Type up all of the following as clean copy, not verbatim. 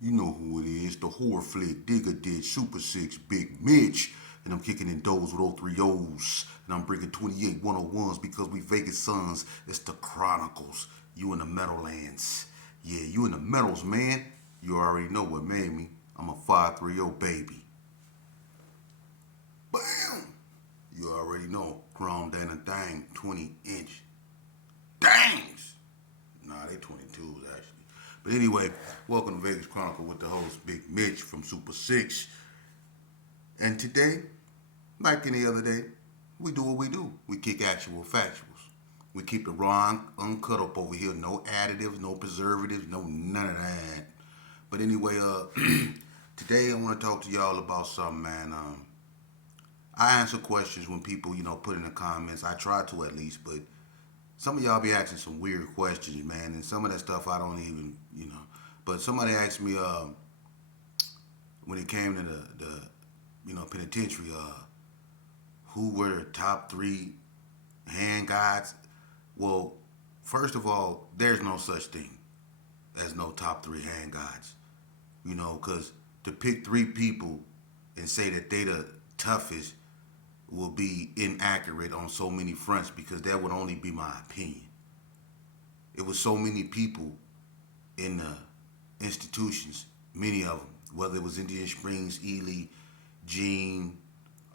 You know who it is, the horror flick, Digger Ditch, Super 6, Big Mitch. And I'm kicking in doors with 030s. And I'm bringing 28 101s because we Vegas sons. It's the Chronicles. You in the Meadowlands. Yeah, you in the Meadows, man. You already know what made me. I'm a 530 baby. Bam! You already know. Chrome down a thing, 20-inch. Dangs! Nah, they 22s actually. But anyway, welcome to Vegas Chronicle with the host Big Mitch from Super 6. And today, like any other day, we do what we do. We kick actual factuals. We keep it raw, uncut up over here. No additives, no preservatives, no none of that. But anyway, today I want to talk to y'all about something, man. I answer questions when people, put in the comments. I try to at least, but some of y'all be asking some weird questions, man, and some of that stuff I don't even. But somebody asked me when it came to the penitentiary, who were the top three hand guides? Well, first of all, there's no such thing as no top three hand guides. Because to pick three people and say that they the toughest will be inaccurate on so many fronts because that would only be my opinion. It was so many people in the institutions, many of them, whether it was Indian Springs, Ely, Gene,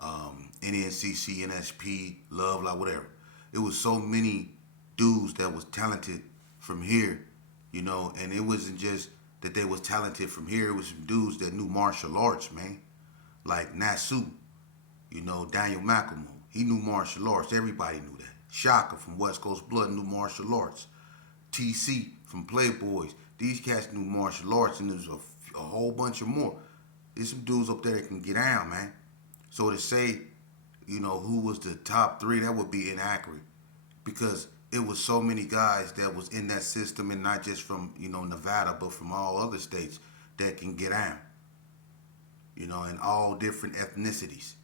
NNCC, NSP, Love, like whatever. It was so many dudes that was talented from here, and it wasn't just that they was talented from here. It was some dudes that knew martial arts, man, like Nasu, Daniel McElmore. He knew martial arts. Everybody knew that. Shaka from West Coast Blood knew martial arts. TC from Playboys. These cats knew martial arts, and there's a whole bunch of more. There's some dudes up there that can get down, man. So to say, who was the top three, that would be inaccurate because it was so many guys that was in that system, and not just from Nevada, but from all other states that can get down. And all different ethnicities.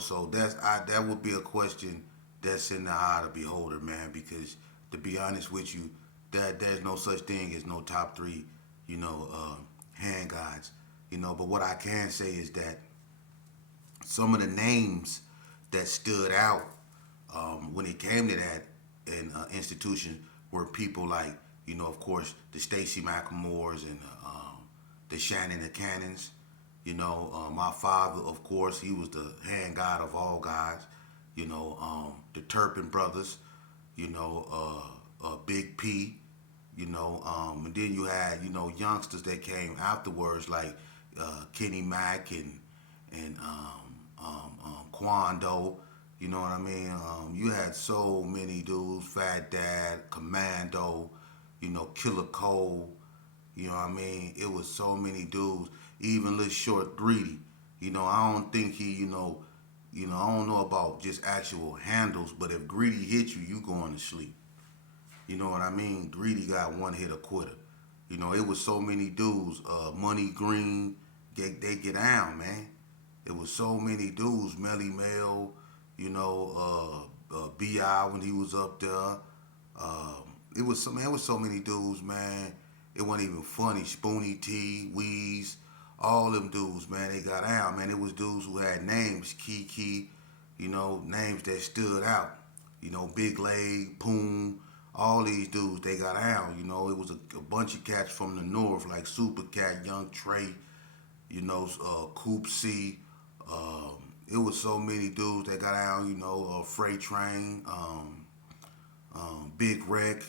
So that would be a question that's in the eye of the beholder, man. Because to be honest with you, that there's no such thing as no top three, hand guides. But what I can say is that some of the names that stood out when it came to that in institutions were people like, of course, the Stacy McElmores and the Shannon the Cannons. My father, of course, he was the hand god of all gods. The Turpin brothers. Big P. And then you had youngsters that came afterwards like Kenny Mack and Quando. You know what I mean? You had so many dudes: Fat Dad, Commando, Killer Cole. You know what I mean? It was so many dudes. Even little short Greedy. I don't think he, I don't know about just actual handles, but if Greedy hit you, you going to sleep. You know what I mean? Greedy got one hit a quitter. It was so many dudes. Money Green, they get down, man. It was so many dudes. Melly Mel, Bi when he was up there. It was so many dudes, man. It wasn't even funny. Spoonie T, Weeze, all them dudes, man. They got out, man. It was dudes who had names, Kiki, names that stood out. Big Leg, Poon, all these dudes, they got out. It was a bunch of cats from the north, like Super Cat, Young Trey, Coop C. It was so many dudes that got out, Freight Train, Big Wreck.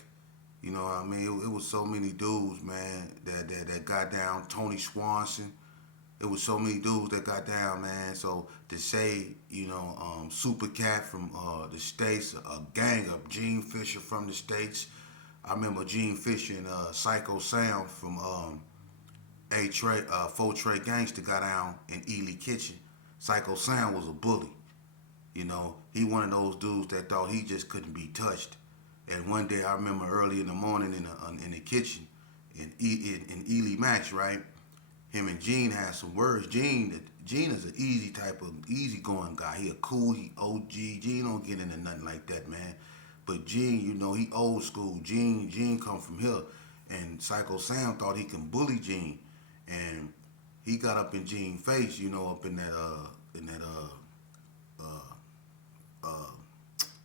You know what I mean? It was so many dudes, man, that got down. Tony Swanson. It was so many dudes that got down, man. So to say, Super Cat from the States, a gang up, Gene Fisher from the States. I remember Gene Fisher and Psycho Sound from A Trey, 4 Trey Gangster got down in Ely Kitchen. Psycho Sound was a bully. He one of those dudes that thought he just couldn't be touched. And one day I remember early in the morning in the kitchen in Ely Max, right? Him and Gene had some words. Gene is an easy type of easygoing guy. He a cool, he OG. Gene don't get into nothing like that, man. But Gene, he old school. Gene come from here, and Psycho Sam thought he can bully Gene, and he got up in Gene's face, up in that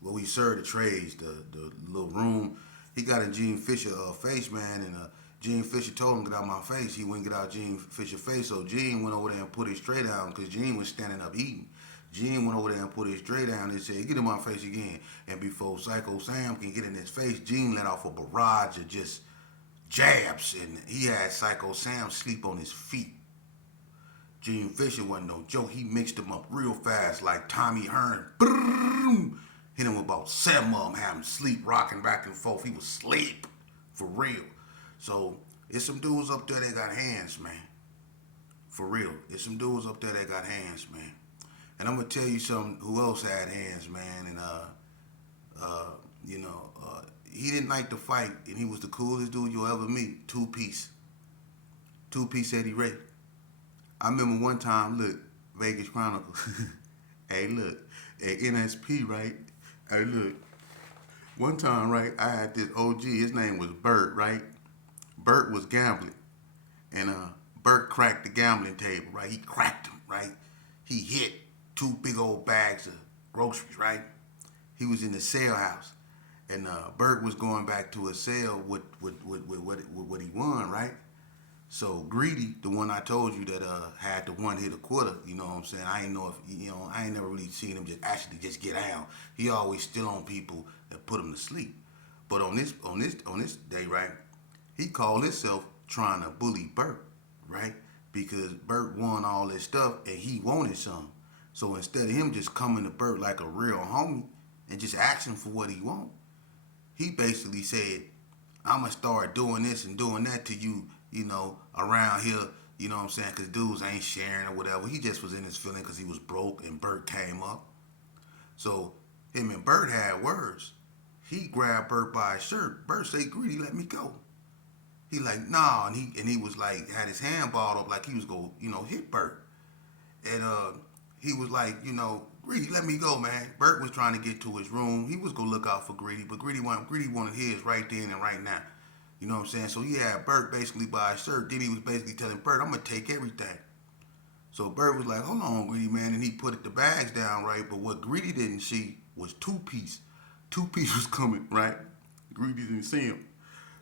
where we served the trays, the little room. He got in Gene Fisher face, man, and Gene Fisher told him get out my face. He wouldn't get out Gene Fisher's face, so Gene went over there and put his tray down because Gene was standing up eating. Gene went over there and put his tray down and said, get in my face again. And before Psycho Sam can get in his face, Gene let off a barrage of just jabs, and he had Psycho Sam sleep on his feet. Gene Fisher wasn't no joke. He mixed them up real fast like Tommy Hearn. Boom! Hit him with about 7 of them, had him sleep, rocking back and forth. He was asleep, for real. So, it's some dudes up there that got hands, man. For real. It's some dudes up there that got hands, man. And I'm going to tell you something, who else had hands, man. And, he didn't like to fight, and he was the coolest dude you'll ever meet. Two-Piece Eddie Ray. I remember one time, look, Vegas Chronicle. Hey, look, at NSP, right? Hey, look, one time, right, I had this OG, his name was Bert, right? Bert was gambling, and Bert cracked the gambling table, right? He cracked him, right? He hit 2 big old bags of groceries, right? He was in the sale house, and Bert was going back to his sale with what he won, right? So Greedy, the one I told you that had the one hit a quarter, you know what I'm saying? I ain't know if I ain't never really seen him just get down. He always still on people that put him to sleep. But on this day, right, he called himself trying to bully Bert, right? Because Bert won all this stuff and he wanted some. So instead of him just coming to Bert like a real homie and just asking for what he want, he basically said, I'm going to start doing this and doing that to you, around here, you know what I'm saying? Because dudes ain't sharing or whatever. He just was in his feeling because he was broke and Bert came up. So him and Bert had words. He grabbed Bert by his shirt. Bert said, Greedy, let me go. He like, nah, and he was like, had his hand balled up like he was going to, hit Bert. And he was like, Greedy, let me go, man. Bert was trying to get to his room. He was going to look out for Greedy, but Greedy wanted his right then and right now. You know what I'm saying? So he had Bert basically by his shirt. Then he was basically telling Bert, I'm going to take everything. So Bert was like, hold on, Greedy, man. And he put the bags down, right? But what Greedy didn't see was Two-Piece. Two-Piece was coming, right? Greedy didn't see him.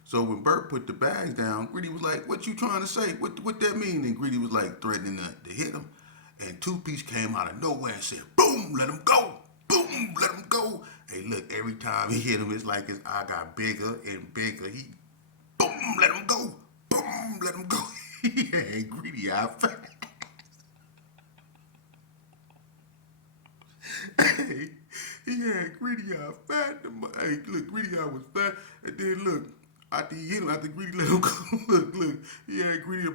So when Bert put the bags down, Greedy was like, what you trying to say? What that mean? And Greedy was like threatening to hit him. And Two-Piece came out of nowhere and said, boom, let him go. Boom, let him go. Hey, look, every time he hit him, it's like his eye got bigger and bigger. He boom, let him go. Boom, let him go. He had Greedy eye fast. Hey, he had Greedy eye fat. Hey, look, Greedy eye was fat. And then look, after he hit him, after Greedy let him go, look, he had Greedy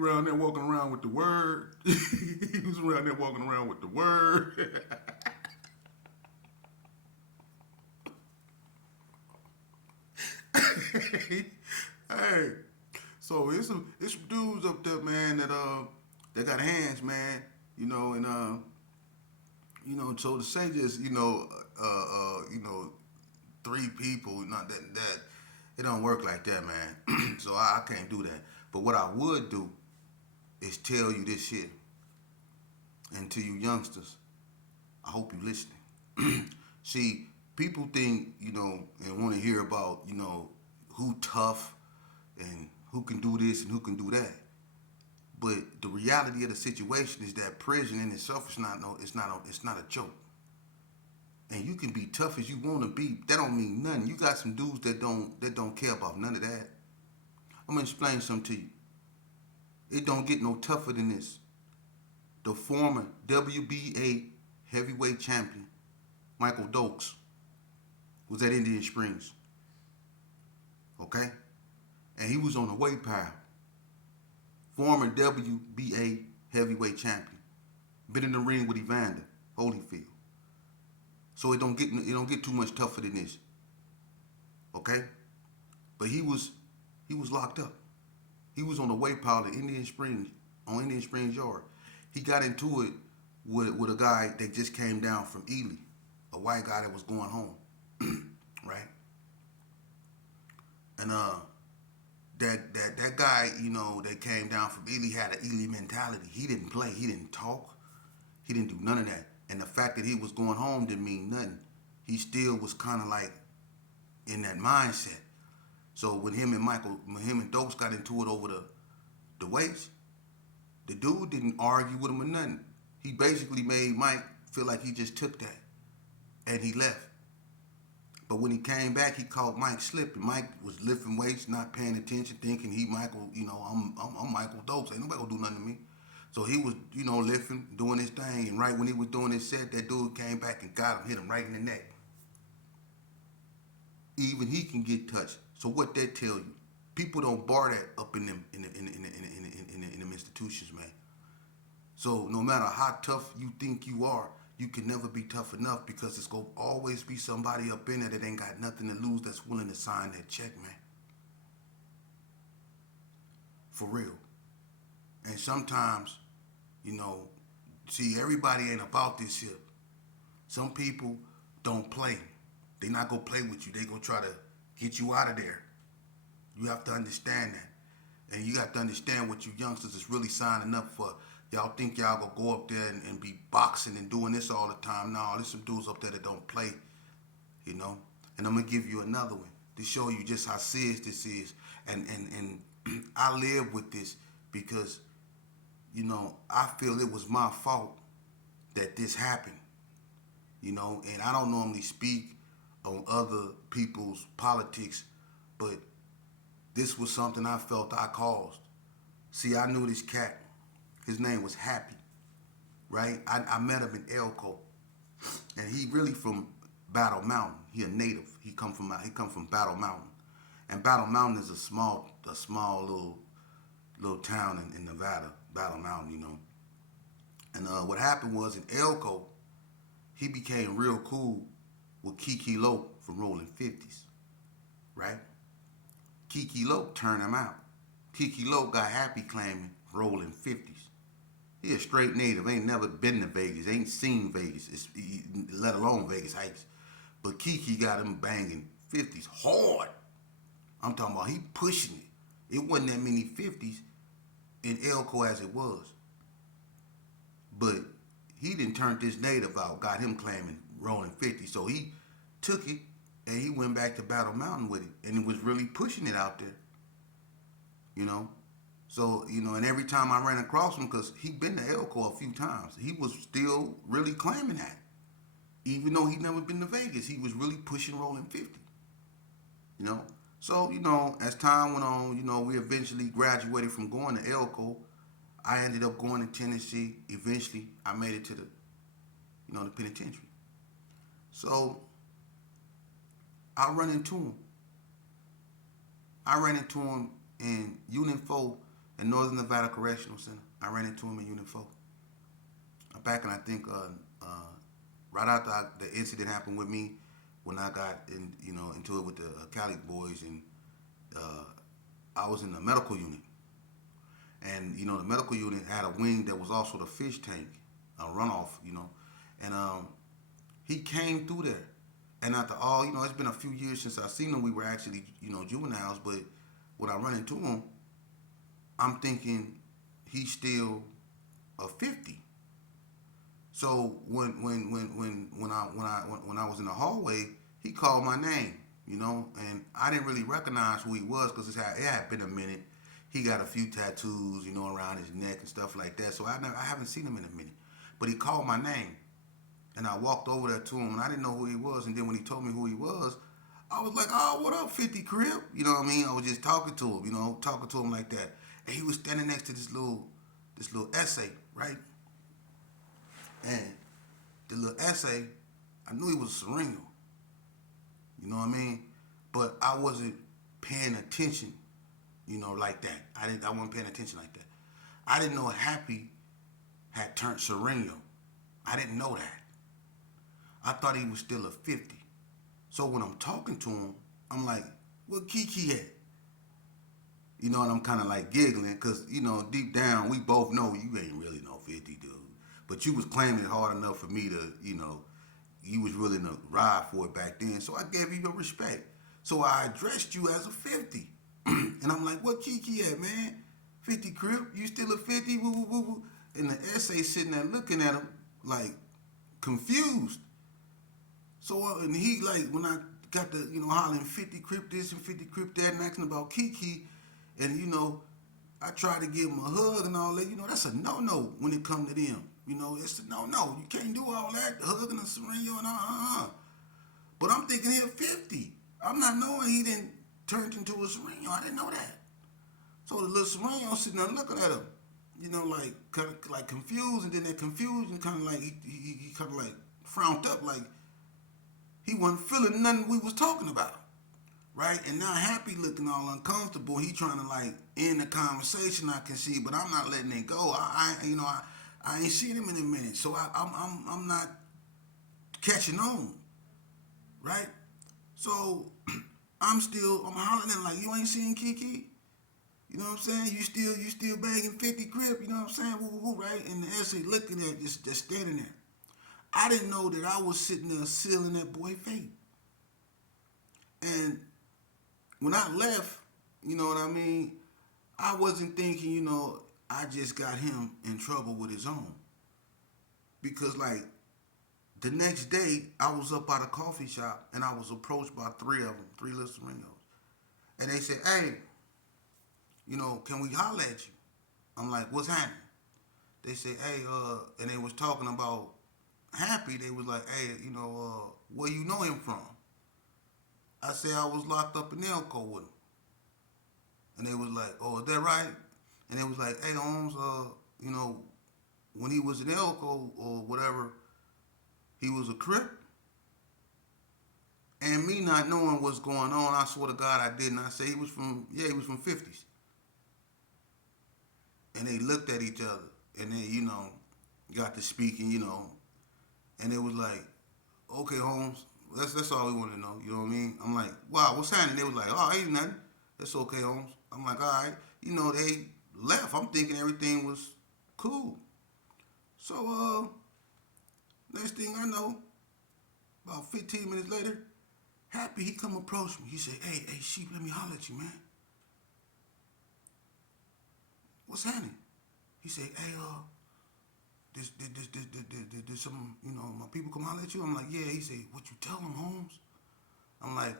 around there walking around with the word. He was around there walking around with the word. Hey, so it's some dudes up there, man, that got hands, man, and so to say just, 3 people, not that it don't work like that, man. So I can't do that. But what I would do is tell you this shit, and to you youngsters, I hope you listening. See, people think, and want to hear about, who tough and who can do this and who can do that. But the reality of the situation is that prison in itself is it's not a joke. And you can be tough as you want to be. That don't mean nothing. You got some dudes that don't care about none of that. I'm gonna explain something to you. It don't get no tougher than this. The former WBA heavyweight champion, Michael Dokes, was at Indian Springs. Okay? And he was on the weight pile. Former WBA heavyweight champion. Been in the ring with Evander Holyfield. So it don't get too much tougher than this. Okay? But he was locked up. He was on the weight pile at Indian Springs Yard. He got into it with a guy that just came down from Ely, a white guy that was going home. Right? And that guy, that came down from Ely had an Ely mentality. He didn't play. He didn't talk. He didn't do none of that. And the fact that he was going home didn't mean nothing. He still was kind of like in that mindset. So when him and Dokes got into it over the weights, the dude didn't argue with him or nothing. He basically made Mike feel like he just took that, and he left. But when he came back, he caught Mike slipping. Mike was lifting weights, not paying attention, thinking he Michael. I'm Michael Dokes. Ain't nobody gonna do nothing to me. So he was, lifting, doing his thing, and right when he was doing his set, that dude came back and got him, hit him right in the neck. Even he can get touched. So what that tell you? People don't bar that up in them in them institutions, man. So no matter how tough you think you are, you can never be tough enough because it's gonna always be somebody up in there that ain't got nothing to lose that's willing to sign that check, man. For real. And sometimes, see, everybody ain't about this here. Some people don't play. They not gonna play with you. They gonna try to get you out of there. You have to understand that. And you have to understand what you youngsters is really signing up for. Y'all think y'all gonna go up there and be boxing and doing this all the time. No, there's some dudes up there that don't play, And I'm gonna give you another one to show you just how serious this is. And I live with this because, I feel it was my fault that this happened. And I don't normally speak on other people's politics, but this was something I felt I caused. See, I knew this cat. His name was Happy, right? I met him in Elko, and he really from Battle Mountain. He a native. He come from Battle Mountain, and Battle Mountain is a small little town in Nevada. Battle Mountain, And what happened was in Elko, he became real cool with Kiki Loke from Rolling 50s, right? Kiki Loke turned him out. Kiki Loke got Happy claiming Rolling 50s. He a straight native, ain't never been to Vegas, ain't seen Vegas, let alone Vegas Heights. But Kiki got him banging 50s hard. I'm talking about he pushing it. It wasn't that many 50s in Elko as it was. But he didn't turn this native out, got him claiming Rolling 50. So he took it and he went back to Battle Mountain with it. And it was really pushing it out there. So, and every time I ran across him, because he'd been to Elko a few times, he was still really claiming that. Even though he'd never been to Vegas, he was really pushing Rolling 50. So, as time went on, we eventually graduated from going to Elko. I ended up going to Tennessee. Eventually, I made it to the penitentiary. So, I ran into him. In Unit 4 in Northern Nevada Correctional Center. I ran into him in Unit 4. Back in, I think, right after the incident happened with me, when I got into it with the Cali boys, and I was in the medical unit. And, the medical unit had a wing that was also the fish tank, a runoff, And he came through there. And after all, it's been a few years since I seen him. We were actually, juveniles. But when I run into him, I'm thinking he's still a 50. So when I was in the hallway, he called my name, and I didn't really recognize who he was because it had been a minute. He got a few tattoos, around his neck and stuff like that. So I haven't seen him in a minute. But he called my name, and I walked over there to him, and I didn't know who he was. And then when he told me who he was, I was like, "Oh, what up, 50 Crib?" You know what I mean? I was just talking to him, like that. And he was standing next to this little essay, right? And the little essay, I knew he was a Sereno. You know what I mean? But I wasn't paying attention, like that. I wasn't paying attention like that. I didn't know Happy had turned Sereno. I didn't know that. I thought he was still a 50. So when I'm talking to him, I'm like, "Where Kiki at?" And I'm kind of like giggling because, deep down, we both know you ain't really no 50, dude. But you was claiming it hard enough for me to, you was willing to ride for it back then. So I gave you your respect. So I addressed you as a 50. And I'm like, what Kiki at, man? 50 crib? You still a 50? Woo, woo, woo, woo. And the essay sitting there looking at him like confused. So, and he like, when I got the, hollering 50 crib this and 50 crib that and asking about Kiki, and, I tried to give him a hug and all that. That's a no-no when it come to them. It's a no-no. You can't do all that, hugging a Sereno and But I'm thinking he's 50. I'm not knowing he didn't turn into a Sereno. I didn't know that. So the little Sereno sitting there looking at him, like kind of like confused, and then that confusion kind of like he kind of like frowned up, like he wasn't feeling nothing we was talking about, right? And now Happy looking all uncomfortable. He trying to like end the conversation. I can see, but I'm not letting it go. I ain't seen him in a minute, so I'm not catching on, right? So I'm hollering at him like, you ain't seen Kiki? You know what I'm saying? You still bagging 50 grip, you know what I'm saying? Woo, woo, woo, right? And the essay looking at it, just standing there. I didn't know that I was sitting there sealing that boy fate. And when I left, you know what I mean? I wasn't thinking, I just got him in trouble with his own. Because like the next day, I was up at a coffee shop and I was approached by three of them, three little Serenos. And they said, hey, can we holler at you? I'm like, what's happening? They said, hey, and they was talking about Happy. They was like, hey, where you know him from? I said, I was locked up in Elko with him. And they was like, oh, is that right? And they was like, hey, Holmes, when he was in Elko or whatever, he was a Crip. And me not knowing what's going on, I swear to God I didn't. I say he was from 50s. And they looked at each other and they, got to speaking, and it was like, okay, Holmes, that's all we want to know, you know what I mean? I'm like, wow, what's happening? They was like, oh, ain't nothing. That's okay, Holmes. I'm like, all right. They left. I'm thinking everything was cool. So, next thing I know, about 15 minutes later, Happy, he come approach me. He said, hey, Sheep, let me holler at you, man. What's happening? He said, hey, this some, my people come holler at you? I'm like, yeah. He said, what you tell them, Holmes? I'm like,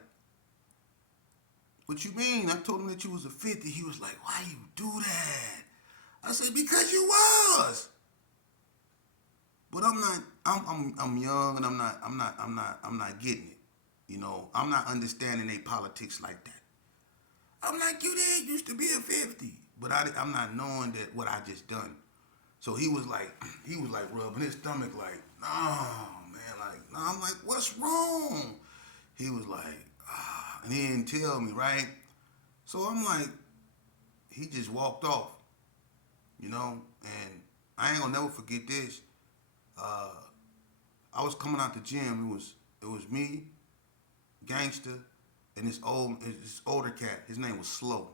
what you mean? I told him that you was a 50. He was like, why you do that? I said, because you was. But I'm not, I'm young and I'm not getting it. I'm not understanding they politics like that. I'm like, you did used to be a 50. But I'm not knowing that what I just done. So he was like rubbing his stomach like, no, man, like, no. I'm like, what's wrong? He was like, and he didn't tell me, right? So I'm like, he just walked off, and I ain't gonna never forget this. I was coming out the gym. It was me, Gangster, and this older cat. His name was Slow.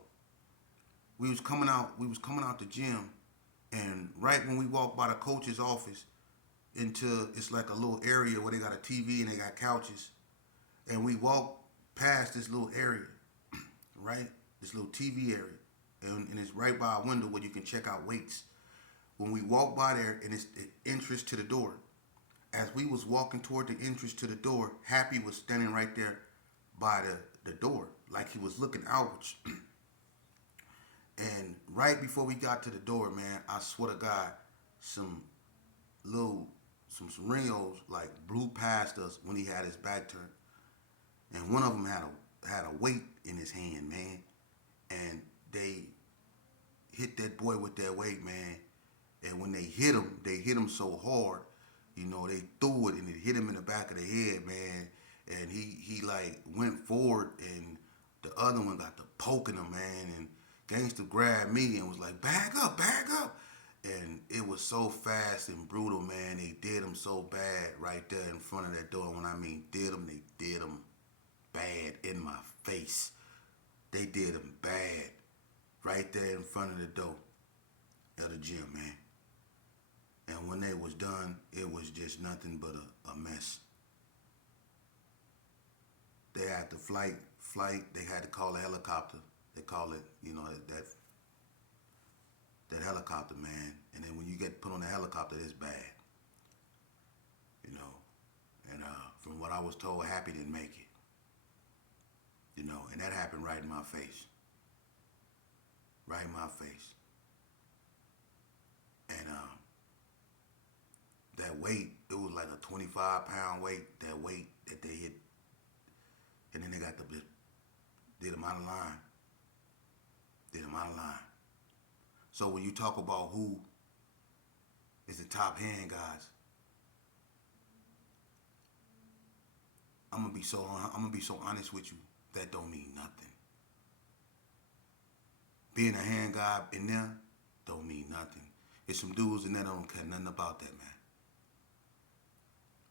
We was coming out the gym, and right when we walked by the coach's office into, it's like a little area where they got a TV and they got couches, and we walked past this little area, right? This little TV area, and it's right by a window where you can check out weights. When we walked by there, and it's the entrance to the door. As we was walking toward the entrance to the door, Happy was standing right there by the door, like he was looking outwards. And right before we got to the door, man, I swear to God, some Serenos like blew past us when he had his back turned, and one of them had a weight in his hand, man, and they hit that boy with that weight, man. And when they hit him so hard, they threw it and it hit him in the back of the head, man. And he like went forward, and the other one got to poking him, man. And Gangster grabbed me and was like, bag up. And it was so fast and brutal, man. They did him so bad right there in front of that door. When I mean they did him bad in my face. They did him bad right there in front of the door of the gym, man. And when they was done, it was just nothing but a mess. They had to flight. They had to call a helicopter They call it, that helicopter, man. And then when you get put on the helicopter, it's bad, you know. And from what I was told, Happy didn't make it, and that happened right in my face. Right in my face. And that weight, it was like a 25-pound weight, that weight that they hit. And then they got did him out of line. Did him out of line. So when you talk about who is the top hand guys, I'm gonna be so honest with you. That don't mean nothing. Being a hand guy in there don't mean nothing. It's some dudes in there that don't care nothing about that, man.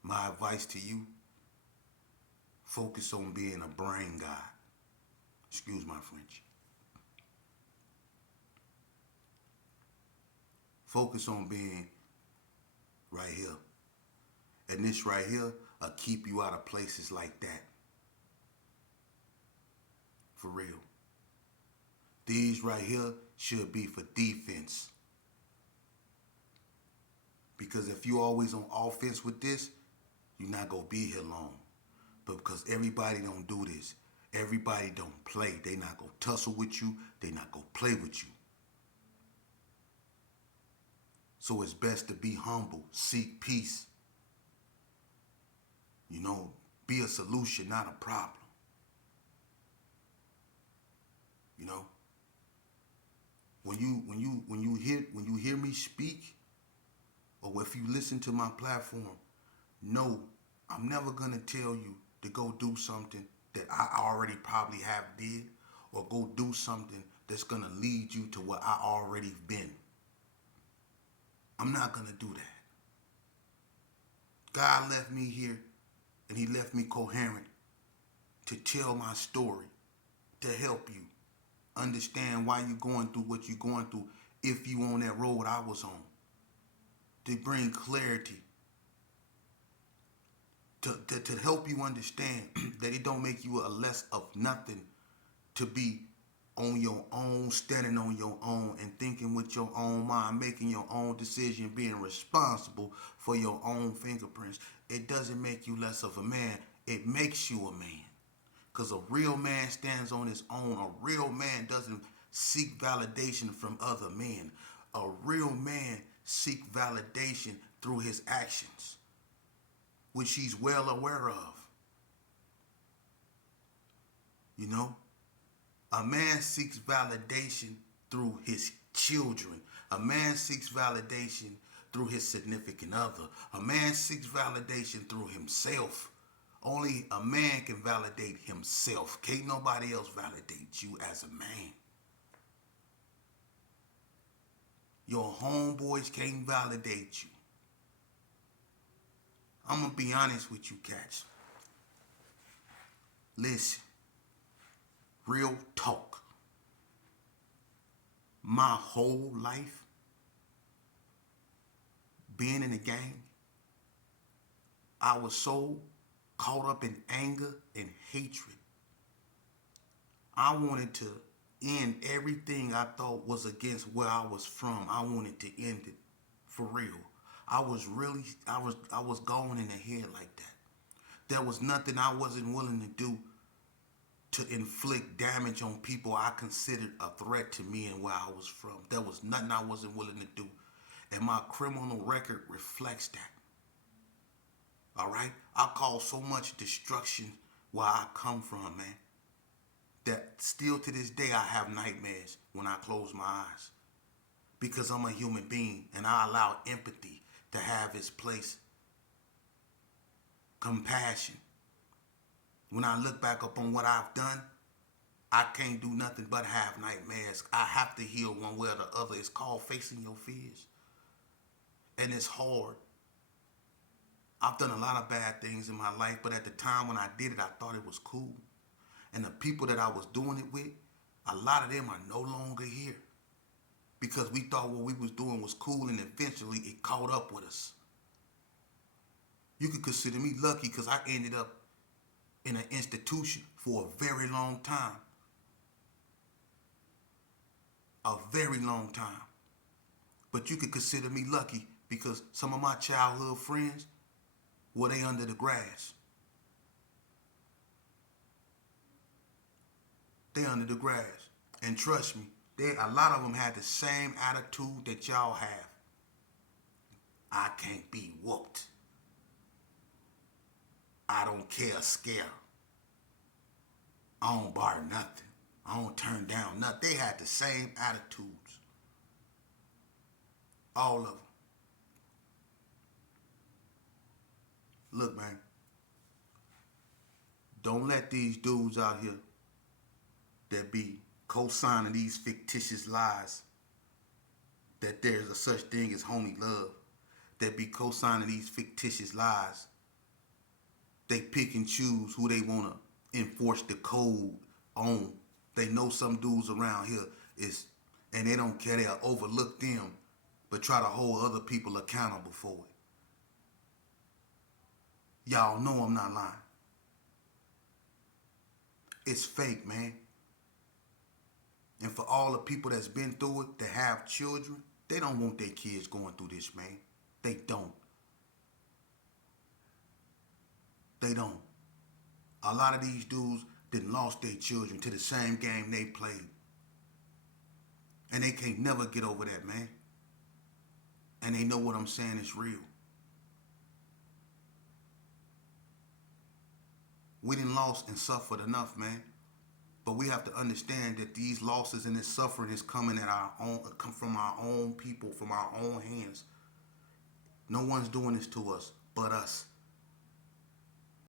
My advice to you, focus on being a brain guy. Excuse my French. Focus on being right here. And this right here will keep you out of places like that. For real. These right here should be for defense. Because if you always on offense with this, you're not going to be here long. But because everybody don't do this, everybody don't play. They not going to tussle with you. They not going to play with you. So it's best to be humble, seek peace. Be a solution, not a problem. When you hear me speak, or if you listen to my platform, no, I'm never gonna tell you to go do something that I already probably have did, or go do something that's gonna lead you to what I already been. I'm not gonna do that. God left me here, and he left me coherent to tell my story, to help you understand why you're going through what you're going through if you on that road I was on. To bring clarity. To help you understand that it don't make you a less of nothing to be on your own, standing on your own, and thinking with your own mind, making your own decision, being responsible for your own fingerprints. It doesn't make you less of a man. It makes you a man. Because a real man stands on his own. A real man doesn't seek validation from other men. A real man seeks validation through his actions, which he's well aware of. A man seeks validation through his children. A man seeks validation through his significant other. A man seeks validation through himself. Only a man can validate himself. Can't nobody else validate you as a man. Your homeboys can't validate you. I'm going to be honest with you cats. Listen. Real talk. My whole life, being in the gang, I was so caught up in anger and hatred. I wanted to end everything I thought was against where I was from. I wanted to end it for real. I was going in the head like that. There was nothing I wasn't willing to do to inflict damage on people I considered a threat to me and where I was from. There was nothing I wasn't willing to do. And my criminal record reflects that. All right? I caused so much destruction where I come from, man, that still to this day I have nightmares when I close my eyes. Because I'm a human being and I allow empathy to have its place. Compassion. When I look back up on what I've done, I can't do nothing but have nightmares. I have to heal one way or the other. It's called facing your fears. And it's hard. I've done a lot of bad things in my life, but at the time when I did it, I thought it was cool. And the people that I was doing it with, a lot of them are no longer here. Because we thought what we was doing was cool, and eventually it caught up with us. You could consider me lucky because I ended up in an institution for a very long time. A very long time. But you could consider me lucky because some of my childhood friends, well, they under the grass. They under the grass. And trust me, a lot of them had the same attitude that y'all have. I can't be whooped. I don't care, scare. I don't bar nothing. I don't turn down nothing. They had the same attitudes. All of them. Look, man. Don't let these dudes out here that be co-signing these fictitious lies that there's a such thing as homie love, that be co-signing these fictitious lies. They pick and choose who they want to enforce the code on. They know some dudes around here and they don't care, they'll overlook them, but try to hold other people accountable for it. Y'all know I'm not lying. It's fake, man. And for all the people that's been through it, that have children, they don't want their kids going through this, man. They don't. They don't. A lot of these dudes done lost their children to the same game they played. And they can't never get over that, man. And they know what I'm saying is real. We done lost and suffered enough, man. But we have to understand that these losses and this suffering is coming come from our own people, from our own hands. No one's doing this to us but us.